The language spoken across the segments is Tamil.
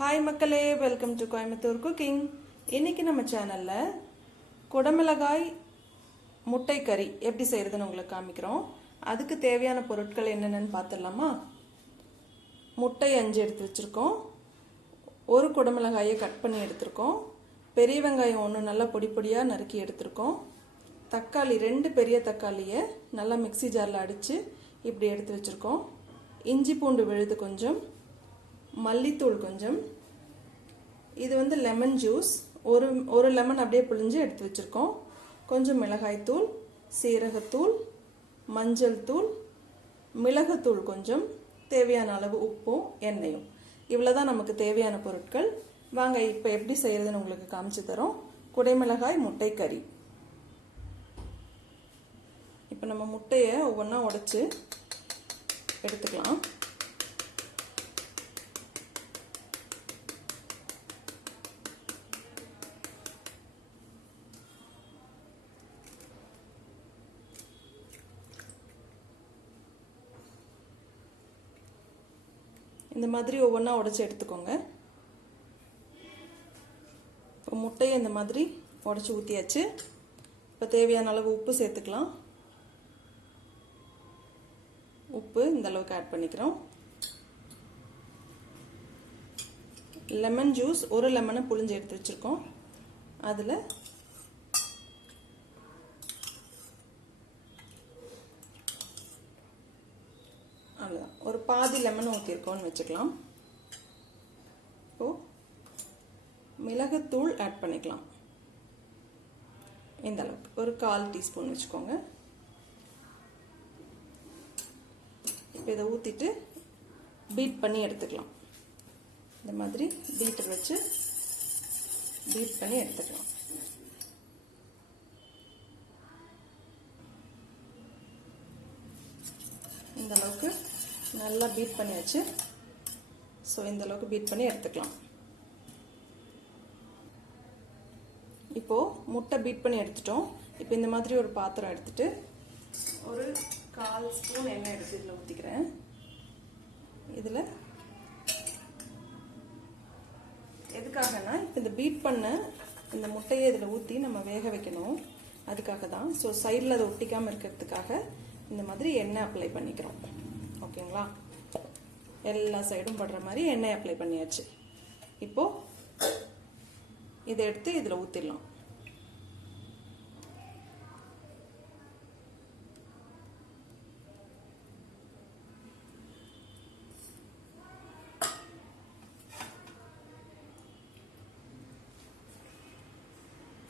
ஹாய் மக்களே, வெல்கம் டு கோயம்புத்தூர் குக்கிங். இன்னைக்கு நம்ம சேனலில் குடமிளகாய் முட்டை கறி எப்படி செய்கிறதுன்னு உங்களுக்கு காமிக்கிறோம். அதுக்கு தேவையான பொருட்கள் என்னென்னு பார்த்துடலாமா? முட்டை 5 எடுத்து வச்சுருக்கோம். ஒரு குடமிளகாயை கட் பண்ணி எடுத்துருக்கோம். பெரிய வெங்காயம் 1 நல்லா பொடி பொடியாக நறுக்கி எடுத்துருக்கோம். தக்காளி 2 பெரிய தக்காளியை நல்லா மிக்சி ஜாரில் அடித்து இப்படி எடுத்து வச்சுருக்கோம். இஞ்சி பூண்டு விழுது கொஞ்சம், மல்லித்தூள் கொஞ்சம், இது லெமன் ஜூஸ், ஒரு லெமன் அப்படியே புழிஞ்சு எடுத்து வச்சுருக்கோம். கொஞ்சம் மிளகாய்த்தூள், சீரகத்தூள், மஞ்சள் தூள், மிளகுத்தூள் கொஞ்சம், தேவையான அளவு உப்பும் எண்ணெயும். இவ்வளோதான் நமக்கு தேவையான பொருட்கள். வாங்க இப்போ எப்படி செய்யறதுன்னு உங்களுக்கு காமிச்சு தரோம். குடைமிளகாய் முட்டை கறி. இப்போ நம்ம முட்டையை ஒவ்வொன்றா உடைச்சு எடுத்துக்கலாம். இந்த மாதிரி ஒவ்வொன்றா உடைச்சி எடுத்துக்கோங்க. இப்போ முட்டையை இந்த மாதிரி உடைச்சி ஊற்றியாச்சு. இப்போ தேவையான அளவு உப்பு சேர்த்துக்கலாம். உப்பு இந்த அளவுக்கு ஆட் பண்ணிக்கிறோம். லெமன் ஜூஸ், ஒரு லெமனை புழிஞ்சு எடுத்து வச்சுருக்கோம். அதில் அவ்வளோதான், ஒரு பாதி லெமன் ஊற்றிருக்கோன்னு வச்சுக்கலாம். இப்போது மிளகுத்தூள் ஆட் பண்ணிக்கலாம். இந்த அளவுக்கு ஒரு 1/4 டீஸ்பூன் வச்சுக்கோங்க. இப்போ இதை ஊற்றிட்டு பீட் பண்ணி எடுத்துக்கலாம். இந்த மாதிரி பீட்டர் வச்சு பீட் பண்ணி எடுத்துக்கலாம். இந்த அளவுக்கு நல்லா பீட் பண்ணியாச்சு. ஸோ இந்த அளவுக்கு பீட் பண்ணி எடுத்துக்கலாம். இப்போது முட்டை பீட் பண்ணி எடுத்துட்டோம். இப்போ இந்த மாதிரி ஒரு பாத்திரம் எடுத்துட்டு ஒரு 1/4 ஸ்பூன் எண்ணெய் எடுத்து இதில் ஊற்றிக்கிறேன். இதில் எதுக்காகனா, இப்போ இந்த பீட் பண்ண இந்த முட்டையை இதில் ஊற்றி நம்ம வேக வைக்கணும். அதுக்காக தான். ஸோ சைடில் அதை ஒட்டிக்காமல் இருக்கிறதுக்காக இந்த மாதிரி எண்ணெய் அப்ளை பண்ணிக்கிறோம். ஓகேங்களா? எல்லா சைடும் படுற மாதிரி எண்ணெய் அப்ளை பண்ணியாச்சு. இப்போது இதை எடுத்து இதில் ஊற்றிடலாம்.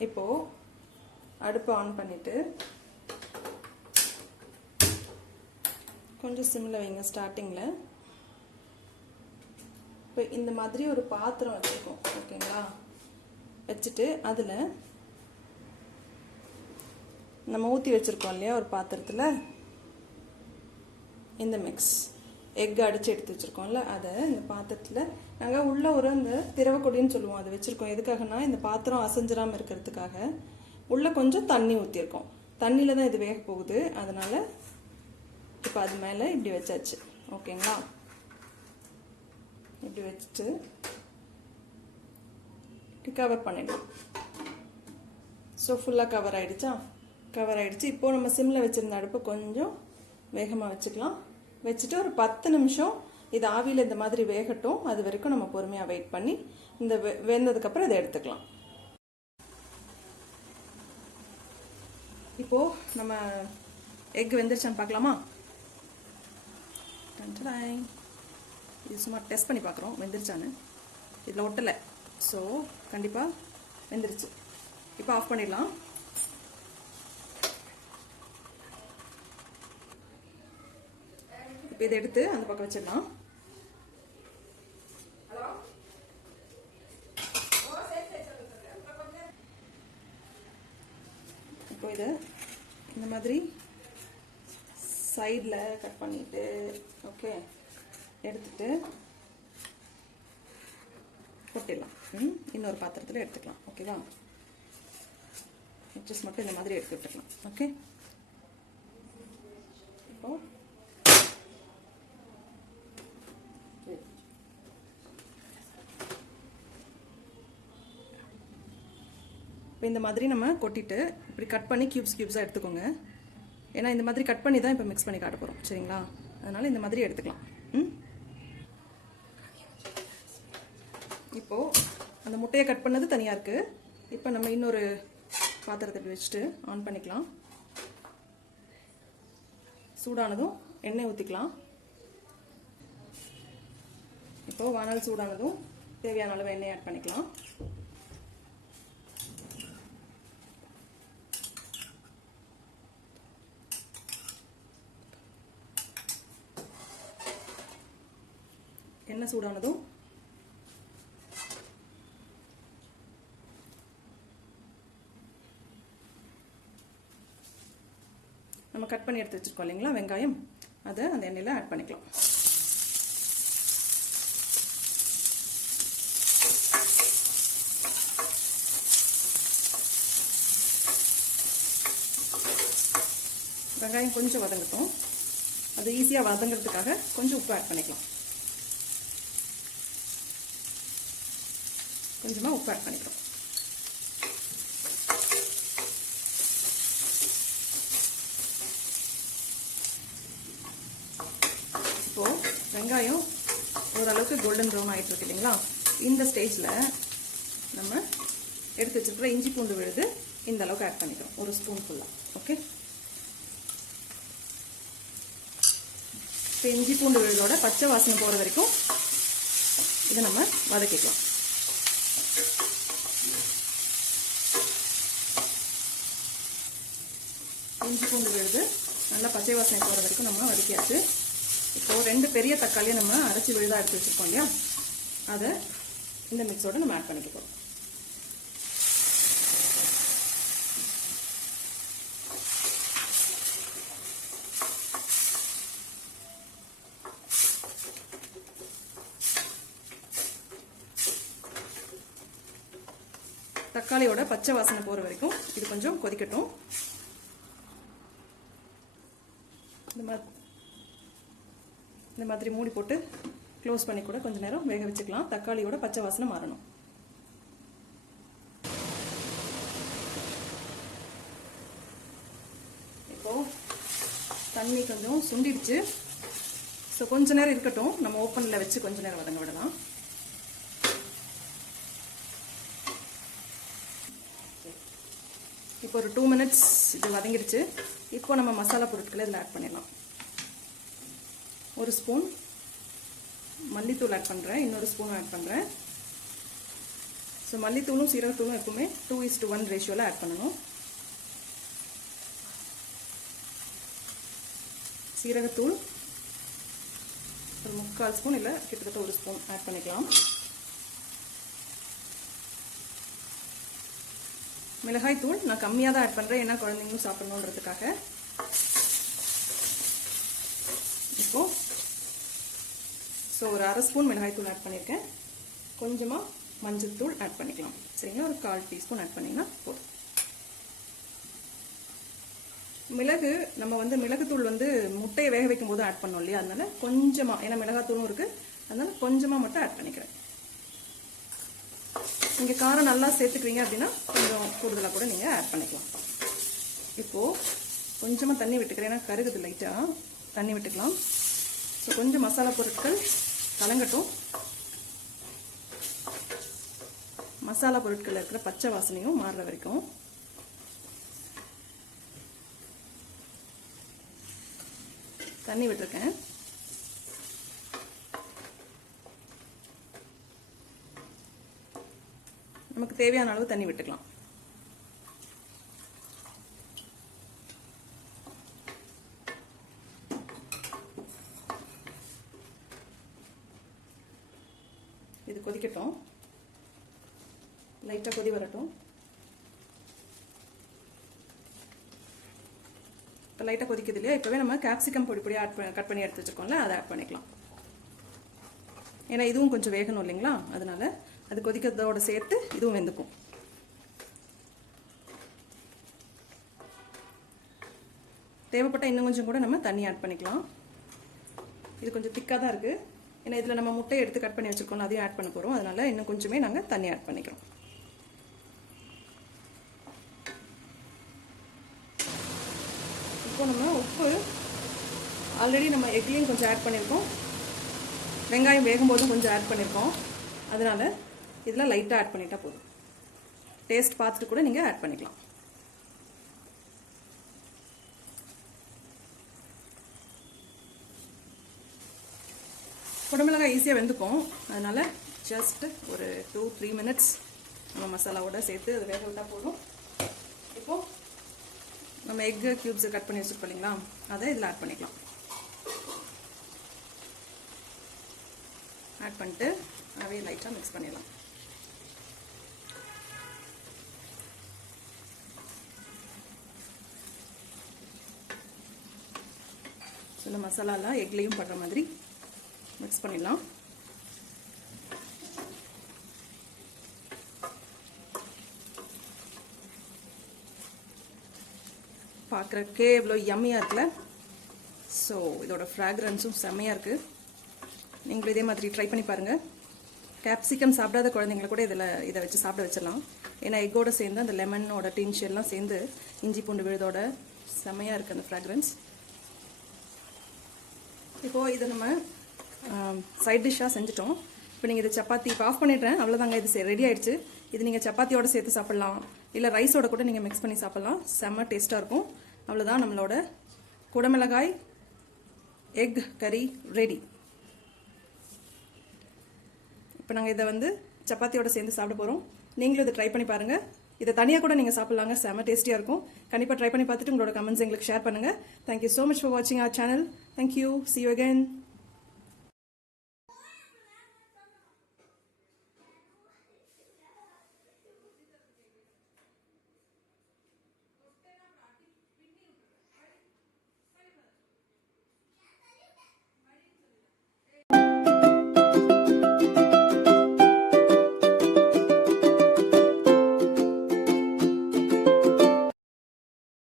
இப்போது அடுப்பை ஆன் பண்ணிவிட்டு கொஞ்சம் சிம்மில் வைங்க ஸ்டார்டிங்கில். இப்போ இந்த மாதிரி ஒரு பாத்திரம் வச்சுருக்கோம். ஓகேங்களா? வச்சுட்டு அதில் நம்ம ஊற்றி வச்சுருக்கோம் இல்லையா ஒரு பாத்திரத்தில், இந்த மிக்ஸ் எக் அடித்து எடுத்து வச்சுருக்கோம்ல, அதை இந்த பாத்திரத்தில் நாங்கள் உள்ளே ஒரு இந்த திரவக்கொடின்னு சொல்லுவோம், அதை வச்சுருக்கோம். எதுக்காகனா, இந்த பாத்திரம் அசைஞ்சிராமல் இருக்கிறதுக்காக உள்ளே கொஞ்சம் தண்ணி ஊற்றிருக்கோம். தண்ணியில் தான் இது வேக போகுது. அதனால் இப்போ அது மேலே இப்படி வச்சாச்சு. ஓகேங்களா? இப்படி வச்சுட்டு கவர் பண்ணிடலாம். ஸோ ஃபுல்லாக கவர் ஆகிடுச்சா? கவர் ஆகிடுச்சு. இப்போது நம்ம சிம்மில் வச்சுருந்த அடுப்பை கொஞ்சம் வேகமாக வச்சுக்கலாம். வச்சுட்டு ஒரு 10 நிமிஷம் இது ஆவியில் இந்த மாதிரி வேகட்டும். அது வரைக்கும் நம்ம பொறுமையாக வெயிட் பண்ணி இந்த வெந்ததுக்கப்புறம் இதை எடுத்துக்கலாம். இப்போது நம்ம எக் வெந்துருச்சான்னு பார்க்கலாமா? இது சும்மா டெஸ்ட் பண்ணி பார்க்குறோம் வெந்துருச்சான்னு. இதில் ஒட்டலை. ஸோ கண்டிப்பாக வெந்துருச்சு. இப்போ ஆஃப் பண்ணிடலாம். இப்போ இதை எடுத்து அந்த பக்கம் வச்சிடலாம். இப்போ இதை இந்த மாதிரி சைடில் கட் பண்ணிட்டு, ஓகே, எடுத்துட்டு கொட்டிடலாம். இன்னொரு பாத்திரத்தில் எடுத்துக்கலாம். ஓகேவா? ஜஸ்ட் மட்டும் இந்த மாதிரி எடுத்து விட்டுக்கலாம். ஓகே, இப்போ இப்போ இந்த மாதிரி நம்ம கொட்டிட்டு இப்படி கட் பண்ணி க்யூப்ஸாக எடுத்துக்கோங்க. ஏன்னா இந்த மாதிரி கட் பண்ணி தான் இப்போ மிக்ஸ் பண்ணி காட்ட போகிறோம், சரிங்களா? அதனால் இந்த மாதிரி எடுத்துக்கலாம். இப்போது அந்த முட்டையை கட் பண்ணது தனியாக இருக்குது. இப்போ நம்ம இன்னொரு பாத்திரத்தை வச்சுட்டு ஆன் பண்ணிக்கலாம். சூடானதும் எண்ணெய் ஊற்றிக்கலாம். இப்போது வானல் சூடானதும் தேவையான அளவு எண்ணெய் ஆட் பண்ணிக்கலாம். எண்ணெய் சூடானதும் நம்ம கட் பண்ணி எடுத்து வச்சிருக்கோம் இல்லைங்களா வெங்காயம், அதை அந்த எண்ணெயில் ஆட் பண்ணிக்கலாம். வெங்காயம் கொஞ்சம் வதங்கட்டும். அது ஈஸியாக வதங்கிறதுக்காக கொஞ்சம் உப்பு ஆட் பண்ணிக்கலாம். கொஞ்சமாக உப்பு ஆட் பண்ணிக்கிறோம். இப்போது வெங்காயம் ஓரளவுக்கு கோல்டன் ப்ரௌன் ஆகிட்டு இருக்கு இல்லைங்களா? இந்த ஸ்டேஜில் நம்ம எடுத்து வச்சுருக்கிற இஞ்சி பூண்டு விழுது இந்த அளவுக்கு ஆட் பண்ணிக்கிறோம், ஒரு ஸ்பூன் ஃபுல்லாக. ஓகே, இப்போ இஞ்சி பூண்டு விழுதோட பச்சை வாசனை போகிற வரைக்கும் இதை நம்ம வதக்கிக்கலாம். இஞ்சி பூண்டு விழுது நல்லா பச்சை வாசனை போகிற வரைக்கும் நம்ம வதக்கியாச்சு. இப்போது 2 பெரிய தக்காளியை நம்ம அரைச்சி விழுதாக எடுத்து வச்சுருக்கோம் இல்லையா, அதை இந்த மிக்ஸோடு நம்ம ஆட் பண்ணிக்க போகிறோம். தக்காளியோட பச்சை வாசனை போகிற வரைக்கும் இது கொஞ்சம் கொதிக்கட்டும். இந்த மாதிரி மூடி போட்டு க்ளோஸ் பண்ணி கூட கொஞ்சம் நேரம் வேக வச்சுக்கலாம். தக்காளியோட பச்சை வாசனை மாறணும். இப்போது தண்ணி கொஞ்சம் சுண்டிடுச்சு. ஸோ கொஞ்ச நேரம் இருக்கட்டும், நம்ம ஓப்பனில் வச்சு கொஞ்ச நேரம் வதங்க விடலாம். இப்போ ஒரு 2 மினிட்ஸ் இது வதங்கிடுச்சு. இப்போ நம்ம மசாலா பொருட்களை இதில் ஆட் பண்ணிடலாம். ஒரு ஸ்பூன் மல்லித்தூள் ஆட் பண்ணுறேன், இன்னொரு ஸ்பூன் ஆட் பண்ணுறேன். ஸோ மல்லித்தூளும் சீரகத்தூளும் எப்பவுமே 2:1 ரேஷியோவில் ஆட் பண்ணணும். சீரகத்தூள் ஒரு 3/4 ஸ்பூன் இல்லை கிட்டத்தட்ட 1 ஸ்பூன் ஆட் பண்ணிக்கலாம். மிளகாய் தூள் நான் கம்மியாக தான் ஆட் பண்ணுறேன், ஏன்னா குழந்தைங்களும் சாப்பிடணுன்றதுக்காக. இப்போது ஸோ ஒரு 1/2 ஸ்பூன் மிளகாய் தூள் ஆட் பண்ணியிருக்கேன். கொஞ்சமாக மஞ்சள் தூள் ஆட் பண்ணிக்கலாம், சரிங்களா? ஒரு 1/4 டீஸ்பூன் ஆட் பண்ணிங்கன்னா போதும். மிளகு நம்ம மிளகுத்தூள் முட்டையை வேக வைக்கும் போது ஆட் பண்ணோம் இல்லையா, அதனால கொஞ்சமாக, ஏன்னா மிளகாத்தூளும் இருக்குது, அதனால கொஞ்சமாக மட்டும் ஆட் பண்ணிக்கிறேன். நீங்கள் காரம் நல்லா சேர்த்துக்கிறீங்க அப்படின்னா கொஞ்சம் கூடுதலாக கூட நீங்கள் ஆட் பண்ணிக்கலாம். இப்போது கொஞ்சமாக தண்ணி விட்டுக்கிறேன், ஏன்னா கருகுது லைட்டாக, தண்ணி விட்டுக்கலாம். ஸோ கொஞ்சம் மசாலா பொருட்கள் கலங்கட்டும். மசாலா பொருட்கள் இருக்கிற பச்சை வாசனையும் மாறுற வரைக்கும் தண்ணி விட்டுருக்கேன். நமக்கு தேவையான அளவு தண்ணி விட்டுக்கலாம். இது கொதிக்கட்டும், லைட்டாக கொதி வரட்டும். இப்போ லைட்டாக கொதிக்குது இல்லையா, இப்போவே நம்ம கேப்சிகம் பொடி கட் பண்ணி எடுத்து வச்சுருக்கோம்ல, அதை ஆட் பண்ணிக்கலாம். ஏன்னா இதுவும் கொஞ்சம் வேகணும் இல்லைங்களா, அதனால அது கொதிக்கிறதோட சேர்த்து இதுவும் வெந்துக்கும். தேவைப்பட்டால் இன்னும் கொஞ்சம் கூட நம்ம தண்ணி ஆட் பண்ணிக்கலாம். இது கொஞ்சம் திக்காக தான் இருக்குது, ஏன்னா இதில் நம்ம முட்டையை எடுத்து கட் பண்ணி வச்சுருக்கோம், அதையும் ஆட் பண்ண போகிறோம். அதனால் இன்னும் கொஞ்சமே நாங்கள் தண்ணி ஆட் பண்ணிக்கிறோம். எக்லையும் கொஞ்சம் ஆட் பண்ணியிருக்கோம், வெங்காயம் வேகும்போதும் கொஞ்சம் ஆட் பண்ணியிருக்கோம். அதனால் இதில் லைட்டாக ஆட் பண்ணிட்டா போதும். டேஸ்ட் பார்த்துட்டு கூட நீங்கள் ஆட் பண்ணிக்கலாம். குடமிளகாய் ஈஸியாக வெந்துக்கும். அதனால் ஜஸ்ட் ஒரு 2-3 மினிட்ஸ் நம்ம மசாலாவோட சேர்த்து அது வேக விட்டால் போதும். இப்போது நம்ம எக்கு க்யூப்ஸை கட் பண்ணி வச்சுருக்கோம் இல்லைங்களா, அதை இதில் ஆட் பண்ணிக்கலாம். ஆட் பண்ணிட்டு அதையே லைட்டாக மிக்ஸ் பண்ணிடலாம். இந்த மசாலாலாம் எக்லையும் படுற மாதிரி மிக்ஸ் பண்ணிடலாம். பார்க்குறக்கே எவ்வளோ யம்மியாக இருக்குல்ல. ஸோ இதோட ஃப்ராக்ரன்ஸும் செம்மையாக இருக்குது. நீங்களும் இதே மாதிரி ட்ரை பண்ணி பாருங்கள். கேப்சிகம் சாப்பிடாத குழந்தைங்களை கூட இதை வச்சு சாப்பிட வச்சிடலாம். ஏன்னா எக்கோடு சேர்ந்து அந்த லெமனோட டின்ச் எல்லாம் சேர்ந்து இஞ்சி பூண்டு விழுதோட செம்மையாக இருக்குது அந்த ஃப்ராக்ரன்ஸ். இப்போது இதை நம்ம சைட் டிஷ்ஷாக செஞ்சுட்டோம். இப்போ நீங்கள் இதை சப்பாத்தி இப்போ ஆஃப் பண்ணிடுறேன், அவ்வளோதாங்க. இது ரெடி ஆகிடுச்சு. இது நீங்கள் சப்பாத்தியோடு சேர்த்து சாப்பிட்லாம், இல்லை ரைஸோட கூட நீங்கள் மிக்ஸ் பண்ணி சாப்பிட்லாம். செம்ம டேஸ்ட்டாக இருக்கும். அவ்வளோதான், நம்மளோட குடமிளகாய் எக் கறி ரெடி. இப்போ நாங்கள் இதை சப்பாத்தியோடு சேர்ந்து சாப்பிட போகிறோம். நீங்களும் இதை ட்ரை பண்ணி பாருங்கள். இதை தனியாக கூட நீங்கள் சாப்பிட்லாங்க, செம்ம டேஸ்டியாக இருக்கும். கண்டிப்பாக ட்ரை பண்ணி பார்த்துட்டு உங்களோட கமெண்ட்ஸ் எங்களுக்கு ஷேர் பண்ணுங்கள். தேங்க்யூ ஸோ மச் ஃபார் வாட்சிங் our channel. Thank you. See you again.